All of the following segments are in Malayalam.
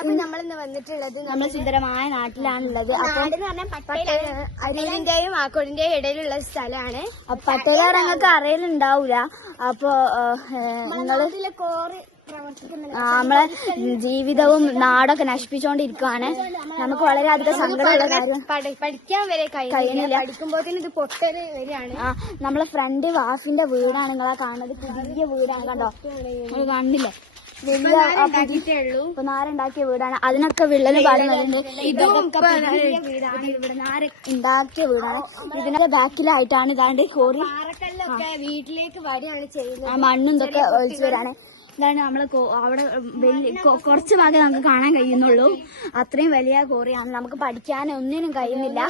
അപ്പൊ നമ്മളിന്ന് വന്നിട്ടുള്ളത് നമ്മൾ സുന്ദരമായ നാട്ടിലാണുള്ളത്. അപ്പൊ അരൂരിന്റെയും ആക്കോടിന്റെയും ഇടയിലുള്ള സ്ഥലമാണ്. പട്ടേലാർ ഞങ്ങൾക്ക് അറിയലുണ്ടാവൂല. അപ്പൊ നിങ്ങള് നമ്മളെ ജീവിതവും നാടൊക്കെ നശിപ്പിച്ചോണ്ടിരിക്കുവാണ്. നമുക്ക് വളരെയധികം സങ്കടമുള്ള കാര്യം. പഠിക്കാൻ വരെ കഴിയുന്നില്ല. പഠിക്കുമ്പോഴത്തേന് ഇത് പൊട്ടല് വരികയാണ്. നമ്മളെ ഫ്രണ്ട് വാഫിന്റെ വീടാണ് നിങ്ങളാ കാണുന്നത്. പുതിയ വീടാണ്, കണ്ടോ? നിങ്ങൾ കാണുന്നില്ലേ? വലിയ ഇപ്പൊ നാരുണ്ടാക്കിയ വീടാണ്. അതിനൊക്കെ വിള്ളല് പാടുന്നുണ്ട്. ഇതൊക്കെ ഇവിടെ നാരുണ്ടാക്കിയ വീടാണ്. ഇതിനൊക്കെ ബാക്കിലായിട്ടാണ് ഇതാണ്ട് കോറി വീട്ടിലേക്ക് വരികയാണ് ചെയ്യുന്നത്. മണ്ണും ഇതൊക്കെ ഒഴിച്ചു വരാണ്. ഇതാണ് നമ്മള് അവിടെ കുറച്ച് ഭാഗം നമുക്ക് കാണാൻ കഴിയുന്നുള്ളൂ. അത്രയും വലിയ കോറിയാണ്. നമുക്ക് പഠിക്കാൻ ഒന്നിനും കഴിയുന്നില്ല.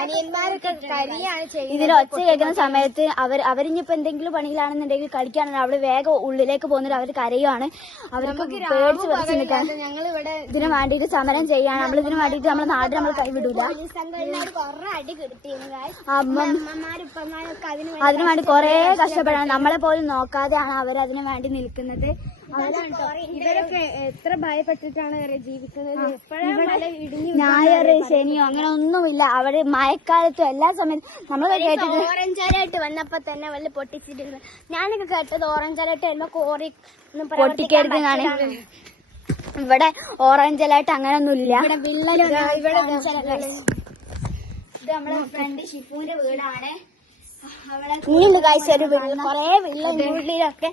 അനിയന്മാരൊക്കെ കരിയാണ് ചെയ്യുന്നത്. ഇതിൽ ഒച്ച കേൾക്കുന്ന സമയത്ത് അവരിഞ്ഞിപ്പോ എന്തെങ്കിലും പണിയിലാണെന്നുണ്ടെങ്കിൽ കളിക്കുകയാണെങ്കിൽ അവിടെ വേഗം ഉള്ളിലേക്ക് പോകുന്നില്ല. അവർ കരയുവാണ്. അവർക്ക് പേടിച്ച് പറിച്ചു നിൽക്കാൻ. ഞങ്ങളിവിടെ ഇതിന് വേണ്ടിയിട്ട് സമരം ചെയ്യാണ്. നമ്മൾ ഇതിന് വേണ്ടിയിട്ട് നമ്മുടെ നാട് നമ്മൾ കൈവിടൂല. അതിനു വേണ്ടി കുറെ കഷ്ടപ്പെടാണ്. നമ്മളെ പോലും നോക്കാതെയാണ് അവരതിനു വേണ്ടി നിൽക്കുന്നത്. ഇവരൊക്കെ എത്ര ഭയപ്പെട്ടിട്ടാണ് ജീവിക്കുന്നത്. ഞായറ് ശനിയോ അങ്ങനെ ഒന്നുമില്ല. അവിടെ മഴക്കാലത്തും എല്ലാ സമയത്തും നമ്മൾ കേട്ടത് ഓറഞ്ച് അലർട്ട് വന്നപ്പോ തന്നെ വല്ല പൊട്ടിച്ചിട്ടുണ്ട്. ഞാനൊക്കെ കേട്ടത് ഓറഞ്ച് അലർട്ട് വരുമ്പോ കോറി പൊട്ടിക്കരുതെന്നാണ്. ഇവിടെ ഓറഞ്ച് അലർട്ട് അങ്ങനൊന്നുമില്ല. ഇത് നമ്മളെ ഫ്രണ്ട് ഷിഫുവിന്റെ വീടാണ്. ഇനിയുണ്ട് കാഴ്ച ഒരു വീട്. കൊറേ വീട്ടിലൊക്കെ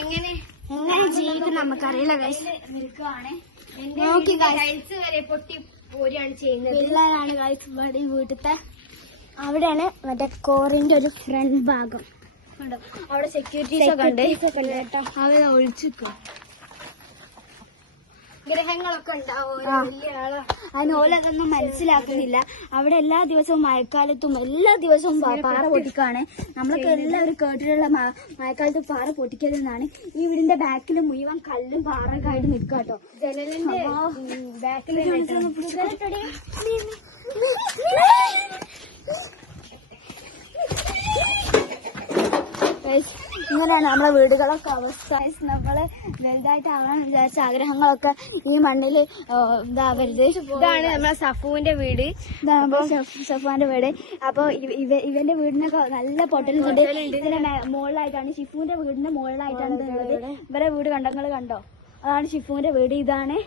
എങ്ങനെ ജീവിക്കും നമുക്കറിയില്ല. നിൽക്കുവാണ്. നോക്കി ടൈൽസ് വരെ പൊട്ടി പോരുകയാണ് ചെയ്യുന്നത്. പിള്ളേരാണ് ഇവിടെ വീട്ടിലത്തെ. അവിടെയാണ് മറ്റേ കോറിന്റെ ഒരു ഫ്രണ്ട് ഭാഗം. കണ്ടോ? അവിടെ സെക്യൂരിറ്റീസ് ഒക്കെ ഉണ്ട്. അവരെ ഒഴിച്ചിരിക്കും. ഗ്രഹങ്ങളൊക്കെ ഉണ്ടാവും. അതിനോലതൊന്നും മനസ്സിലാക്കുന്നില്ല. അവിടെ എല്ലാ ദിവസവും മഴക്കാലത്തും എല്ലാ ദിവസവും പാറ പൊട്ടിക്കാണ്. നമ്മളൊക്കെ എല്ലാവരും കേട്ടിട്ടുള്ള മഴക്കാലത്ത് പാറ പൊട്ടിക്കരുതെന്നാണ്. ഈ വീടിന്റെ ബാക്കിൽ മുഴുവൻ കല്ലും പാറൊക്കെ ആയിട്ട് നിൽക്കാട്ടോ. ജനലിന്റെ ബാക്കിൽ ഇങ്ങനെയാണ് നമ്മളെ വീടുകളൊക്കെ അവസ്ഥ. നമ്മള് വലുതായിട്ട് ആകാൻ വിചാരിച്ച ആഗ്രഹങ്ങളൊക്കെ ഈ മണ്ണില് ഇതാവരുത്. ഇതാണ് നമ്മളെ സഫുവിന്റെ വീട്. ഇതാണ് സഫുവിന്റെ വീട്. അപ്പൊ ഇവന്റെ വീടിനൊക്കെ നല്ല പൊട്ടലുണ്ട്. ഇതിന്റെ മുകളിലായിട്ടാണ് ഷിഫുവിന്റെ വീടിന്റെ മുകളിലായിട്ടാണ് ഉള്ളത്. ഇവരെ വീട് കണ്ടങ്ങൾ കണ്ടോ? അതാണ് ഷിഫുവിന്റെ വീട്. ഇതാണ്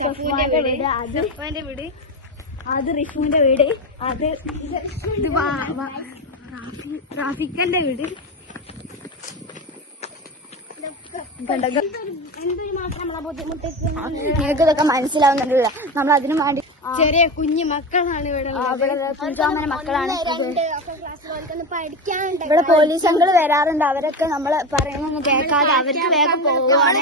സഫുവിന്റെ വീട്. അത് റിഫുവിന്റെ വീട്. അത് റാഫിക്കന്റെ വീട്. നിങ്ങൾക്ക് ഇതൊക്കെ മനസ്സിലാവുന്നുണ്ടല്ലോ. നമ്മൾ അതിനു വേണ്ടി ചെറിയ കുഞ്ഞു മക്കളാണ് ഇവിടെ കുഞ്ചാമന മക്കളാണ്. ഇവിടെ പോലീസ് അങ്കിൾ വരാറുണ്ട്. അവരൊക്കെ നമ്മള് പറയുന്നൊന്നും കേൾക്കാതെ അവർക്ക് വേഗം പോവുകയാണ്.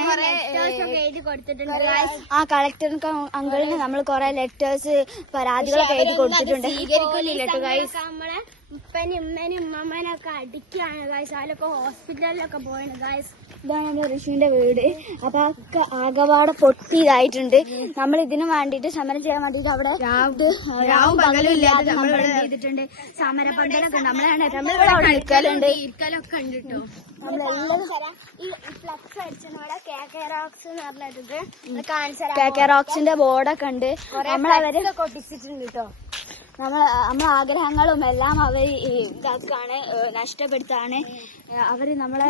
ആ കളക്ടർ അങ്കിളിന് നമ്മൾ കുറെ ലെറ്റേഴ്സ് പരാതികളൊക്കെ എഴുതി കൊടുത്തിട്ടുണ്ട്. സ്വീകരിക്കുന്നില്ല നമ്മളെ ഉപ്പനും ഉമ്മനും ഉമ്മമ്മനൊക്കെ അടിക്കുകയാണ് ഗായ്സ്. അതിലൊക്കെ ഹോസ്പിറ്റലിലൊക്കെ പോയാണ് ഗായ്സ്. ഇതാണ് നമ്മുടെ ഋഷുവിന്റെ വീട്. അപ്പൊ ഒക്കെ ആകപാടെ പൊട്ടിയതായിട്ടുണ്ട്. നമ്മൾ ഇതിനു വേണ്ടിയിട്ട് സമരം ചെയ്യാൻ വേണ്ടിട്ട് അവിടെ രാവും പകലും ഇല്ലാതെ സമരം ചെയ്തിട്ടുണ്ട്. സമരപന്തലൊക്കെ നമ്മളാണ് അവിടെ നിൽക്കലുണ്ട്. ഇരിക്കലൊക്കെ ഉണ്ട് കേട്ടോ. റോക്സിന്റെ ബോർഡൊക്കെ ഉണ്ട്. നമ്മളവരെ കൊട്ടിച്ചിട്ടുണ്ട് കേട്ടോ. നമ്മളെ ആഗ്രഹങ്ങളും എല്ലാം അവർ ഇതാക്കാണ്, നഷ്ടപ്പെടുത്താണ്. അവര് നമ്മളെ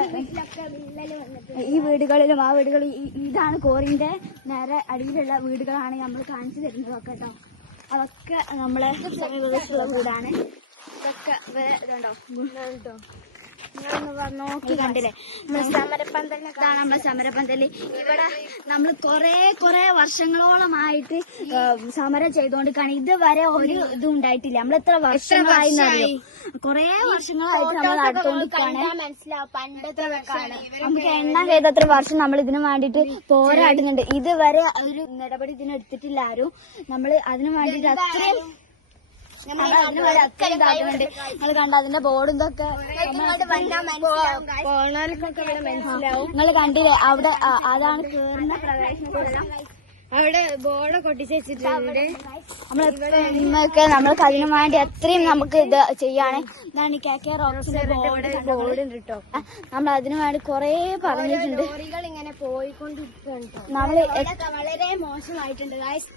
ഈ വീടുകളിലും ആ വീടുകളിൽ ഇതാണ് കോറിന്റെ നേരെ അടിയിലുള്ള വീടുകളാണ് നമ്മൾ കാണിച്ചു തരുന്നതൊക്കെ കേട്ടോ. അതൊക്കെ നമ്മളെ സമീപത്തുള്ള വീടാണ്. ഇതൊക്കെ ഇതുണ്ടോ കേട്ടോ. നോക്കി കണ്ടില്ലേ സമരപ്പന്തലാണ് നമ്മളെ സമരപ്പന്തല്. ഇവിടെ നമ്മൾ കുറെ വർഷങ്ങളോളമായിട്ട് സമരം ചെയ്തോണ്ടിരിക്കാണ്. ഇതുവരെ ഒരു ഇതും ഉണ്ടായിട്ടില്ല. നമ്മൾ എത്ര വർഷങ്ങളായി കുറെ വർഷങ്ങളായിട്ട് നമ്മൾ നടത്തോണ്ടിരിക്കാണ്. നമുക്ക് എണ്ണ ചെയ്തത്ര വർഷം നമ്മൾ ഇതിനു വേണ്ടിട്ട് പോരാടുന്നുണ്ട്. ഇതുവരെ ഒരു നടപടി ഇതിനെടുത്തിട്ടില്ല ആരും. നമ്മൾ അതിനു വേണ്ടിട്ട് അത്രയും നിങ്ങൾ കണ്ട അതിന്റെ ബോർഡും ഇതൊക്കെ നിങ്ങൾ കണ്ടില്ലേ? അവിടെ അതാണ് കേറുന്ന പ്രവേശന. അവിടെ ബോർഡൊക്കെ ഒട്ടിച്ച് വെച്ചിട്ടുണ്ട്. നമ്മൾക്ക് നമ്മൾക്ക് അതിനു വേണ്ടി അത്രയും നമുക്ക് ഇത് ചെയ്യാണ്. ഇതാണ് KK റോക്സിന്റെ ബോർഡ് ഉണ്ട് കേട്ടോ. നമ്മൾ അതിനു വേണ്ടി കൊറേ പറഞ്ഞിട്ടുണ്ട്. ലോറികൾ ഇങ്ങനെ പോയിക്കൊണ്ടിരിക്കുന്നുണ്ട്. നമ്മള് വളരെ മോശമായിട്ടുണ്ട് ഗൈസ്.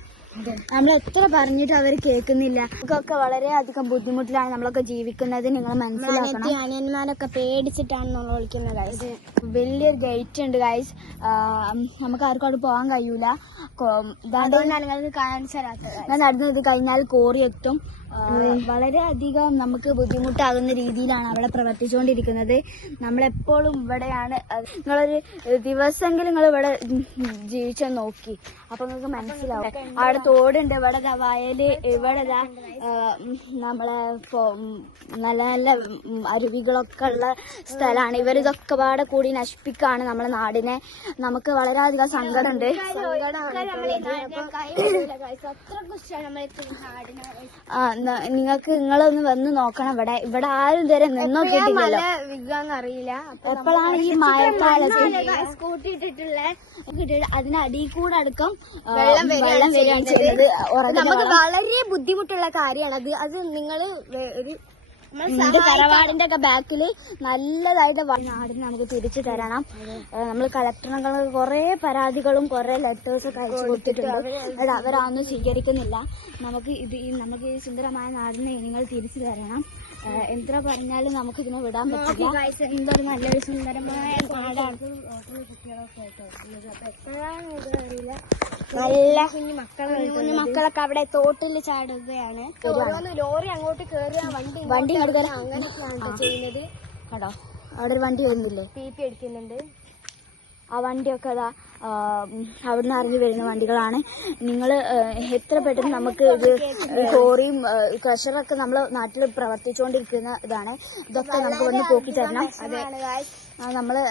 നമ്മൾ എത്ര പറഞ്ഞിട്ട് അവർ കേൾക്കുന്നില്ല. നമുക്കൊക്കെ വളരെ അധികം ബുദ്ധിമുട്ടിലാണ് നമ്മളൊക്കെ ജീവിക്കുന്നത്. നിങ്ങൾ മനസ്സിലാക്കണം. അനിയന്മാരൊക്കെ പേടിച്ചിട്ടാണ് നമ്മൾ വിളിക്കുന്നത് ഗൈസ്. വലിയൊരു ഗേറ്റ് ഉണ്ട് ഗൈസ്. നമുക്ക് ആർക്കും അവിടെ പോകാൻ കഴിയൂല. അതുകൊണ്ടാണ് നിങ്ങൾക്ക് കാണിച്ചു തരാത്തത്. ഞാൻ നടന്നത് കഴിഞ്ഞാൽ കോറി എത്തും. വളരെ അധികം നമുക്ക് ബുദ്ധിമുട്ടാകുന്ന രീതിയിലാണ് അവിടെ പ്രവർത്തിച്ചുകൊണ്ടിരിക്കുന്നത്. നമ്മളെപ്പോഴും ഇവിടെയാണ്. നിങ്ങളൊരു ദിവസമെങ്കിലും നിങ്ങൾ ഇവിടെ ജീവിച്ചു നോക്കി അപ്പൊ നിങ്ങൾക്ക് മനസ്സിലാവും. അവിടെ തോടുണ്ട്, ഇവിടെ വയല്, ഇവിടെ നമ്മളെ നല്ല നല്ല അരുവികളൊക്കെ ഉള്ള സ്ഥലമാണ്. ഇവരിതൊക്കെ പാടെ കൂടി നശിപ്പിക്കാണ് നമ്മളെ നാടിനെ. നമുക്ക് വളരെയധികം സങ്കടമുണ്ട്. നിങ്ങളൊന്ന് വന്ന് നോക്കണം. ഇവിടെ ആരും ഇതുവരെ നിന്നോ കിട്ടില്ലല്ലോ. അറിയില്ല എപ്പോഴാണ് ഈ മഴക്കാലത്ത് സ്കൂട്ടി ഇട്ടിട്ടുള്ള അതിനടിയിൽ കൂടെ അടക്കം വെള്ളം വരികയാണ് ചെയ്യുന്നത്. നമുക്ക് വളരെ ബുദ്ധിമുട്ടുള്ള കാര്യമാണ് അത് നിങ്ങള് ഒരു എന്റെ തറവാടിന്റെ ഒക്കെ ബാക്കില് നല്ലതായിട്ട് നാടിന് നമുക്ക് തിരിച്ചു തരണം. നമ്മൾ കളക്ടറിനൊക്കെ കുറെ പരാതികളും കുറെ ലെറ്റേഴ്സ് ഒക്കെ അയച്ചു കൊടുത്തിട്ടുണ്ട്. അവരൊന്നും സ്വീകരിക്കുന്നില്ല. നമുക്ക് ഈ സുന്ദരമായ നാടിനെ നിങ്ങൾ തിരിച്ചു തരണം. എത്ര പറഞ്ഞാലും നമുക്ക് ഇതിനെ വിടാൻ പറ്റില്ല. എന്തൊരു നല്ലൊരു സുന്ദരമായ നാടാണ്. നല്ല കുഞ്ഞു മക്കളൊക്കെ അവിടെ തോട്ടിൽ ചാടുകയാണ്. ലോറി അങ്ങോട്ട് കയറുക, വണ്ടി അങ്ങനെയൊക്കെയാണ് ചെയ്യുന്നത്. കേട്ടോ അവിടെ ഒരു വണ്ടി വരുന്നില്ലേ, പീപ്പി അടിക്കുന്നുണ്ട്. ആ വണ്ടിയൊക്കെ അതാ അവിടുന്ന് അറിഞ്ഞു വരുന്ന വണ്ടികളാണ്. നിങ്ങൾ എത്ര പെട്ടെന്ന് നമുക്ക് ഇത് കോറിയും ക്രഷറൊക്കെ നമ്മളെ നാട്ടിൽ പ്രവർത്തിച്ചുകൊണ്ടിരിക്കുന്ന ഇതാണ്. ഇതൊക്കെ നമുക്ക് വന്ന് പോക്കി തരണം. നമ്മള്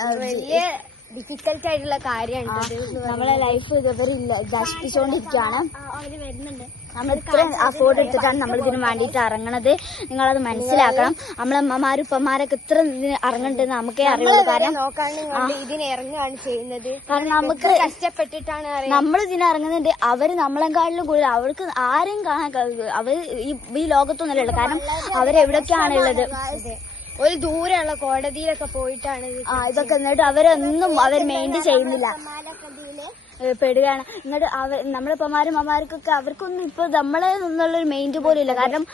ഡിഫിക്കൽട്ട് ആയിട്ടുള്ള കാര്യമാണ്. നമ്മളെ ലൈഫ് ഇവരില്ല നശിപ്പിച്ചുകൊണ്ടിരിക്കുകയാണ്. അവര് വരുന്നുണ്ട്. നമ്മൾ ഇത്രയും അഫോർഡ് എടുത്തിട്ടാണ് നമ്മൾ ഇതിന് വേണ്ടിയിട്ട് ഇറങ്ങണത്. നിങ്ങളത് മനസ്സിലാക്കണം. നമ്മളെ അമ്മമാരും ഉപ്പമാരൊക്കെ ഇത്ര ഇതിന് ഇറങ്ങണ്ടെന്ന് നമുക്കേ അറിയുള്ളൂ. കാരണം ഇതിന് ഇറങ്ങുകയാണ് ചെയ്യുന്നത്. കാരണം നമുക്ക് കഷ്ടപ്പെട്ടിട്ടാണ് നമ്മൾ ഇതിന് ഇറങ്ങുന്നുണ്ട്. അവര് നമ്മളെക്കാട്ടിലും കൂടുതൽ അവർക്ക് ആരെയും കാണാൻ അവര് ഈ ലോകത്തൊന്നുമല്ലോ. കാരണം അവരെവിടൊക്കെയാണ് ഉള്ളത്. ഒരു ദൂരെയുള്ള കോടതിയിലൊക്കെ പോയിട്ടാണ് ഇതൊക്കെ. എന്നിട്ട് അവരൊന്നും അവർ മെയിൻറ്റെയിൻ ചെയ്യുന്നില്ല, പെടുകയാണ്. എന്നിട്ട് നമ്മളെ ഉപ്പമാരും അമ്മമാർക്കൊക്കെ അവർക്കൊന്നും ഇപ്പൊ നമ്മളെ നിന്നുള്ളൊരു മെയിൻറ്റ് പോലും ഇല്ല. കാരണം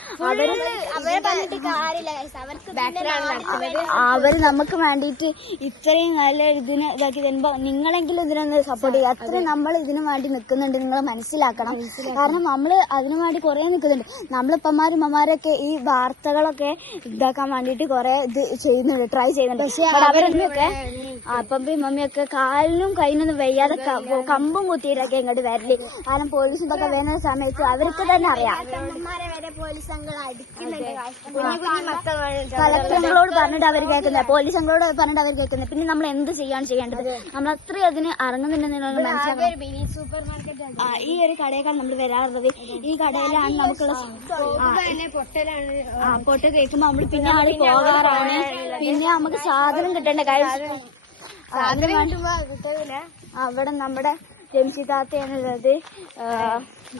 അവര് നമുക്ക് വേണ്ടിയിട്ട് ഇത്രയും നല്ല ഇതിന് ഇതാക്കി തരുമ്പോ നിങ്ങളെങ്കിലും ഇതിനൊന്ന് സപ്പോർട്ട് ചെയ്യുക. അത്രയും നമ്മൾ ഇതിനു വേണ്ടി നിൽക്കുന്നുണ്ട്. നിങ്ങൾ മനസ്സിലാക്കണം. കാരണം നമ്മള് അതിനു വേണ്ടി കുറെ നിൽക്കുന്നുണ്ട്. നമ്മളിപ്പമാരും അമ്മമാരൊക്കെ ഈ വാർത്തകളൊക്കെ ഇതാക്കാൻ വേണ്ടിയിട്ട് കുറെ ഇത് ചെയ്യുന്നുണ്ട്, ട്രൈ ചെയ്യുന്നുണ്ട്. പക്ഷെ അവരൊക്കെ അപ്പയും മമ്മിയൊക്കെ കാലിനും കൈനൊന്നും വയ്യാതെ കമ്പും കുത്തിയിട്ടൊക്കെ ഇങ്ങോട്ട് വരല്. കാരണം പോലീസും ഇതൊക്കെ വരുന്ന സമയത്ത് അവർക്ക് തന്നെ അറിയാം. കളക്ടറുകളോട് പറഞ്ഞിട്ട് അവർ കേൾക്കുന്നത്, പോലീസുകളോട് പറഞ്ഞിട്ട് അവർ കേൾക്കുന്നത്. പിന്നെ നമ്മൾ എന്ത് ചെയ്യാണ് ചെയ്യേണ്ടത്? നമ്മൾ അത്രയും അതിന് ഇറങ്ങുന്നുണ്ടെന്നുള്ള മനസ്സിലാക്കണം. ഈ ഒരു കടയേക്കാൾ നമ്മൾ വരാറുള്ളത്. ഈ കടയിലാണ് നമുക്കുള്ള പൊട്ട കേൾക്കുമ്പോ നമ്മൾ പിന്നെ അവിടെ പോകാറാണ്. പിന്നെ നമുക്ക് സാധനം കിട്ടേണ്ട കാര്യം അവിടെ നമ്മുടെ ജംഷിതാത്തയാണുള്ളത്.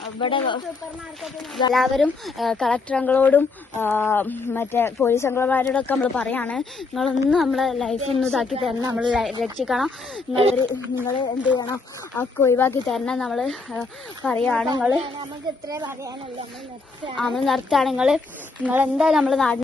ഇവിടെ എല്ലാവരും കളക്ടർ അംഗങ്ങളോടും മറ്റേ പോലീസ് അംഗന്മാരോടൊക്കെ നമ്മൾ പറയാണ്, നിങ്ങളൊന്ന് നമ്മളെ ലൈഫ് ഒന്ന് ഇതാക്കി തരണം, നമ്മൾ രക്ഷിക്കണം. നിങ്ങൾ എന്ത് ചെയ്യണം, ഒക്കെ ഒഴിവാക്കി തരണം നമ്മൾ പറയാണ്. നമ്മൾ നിർത്തുകയാണ്. നിങ്ങൾ എന്തായാലും നമ്മളെ നാടിന്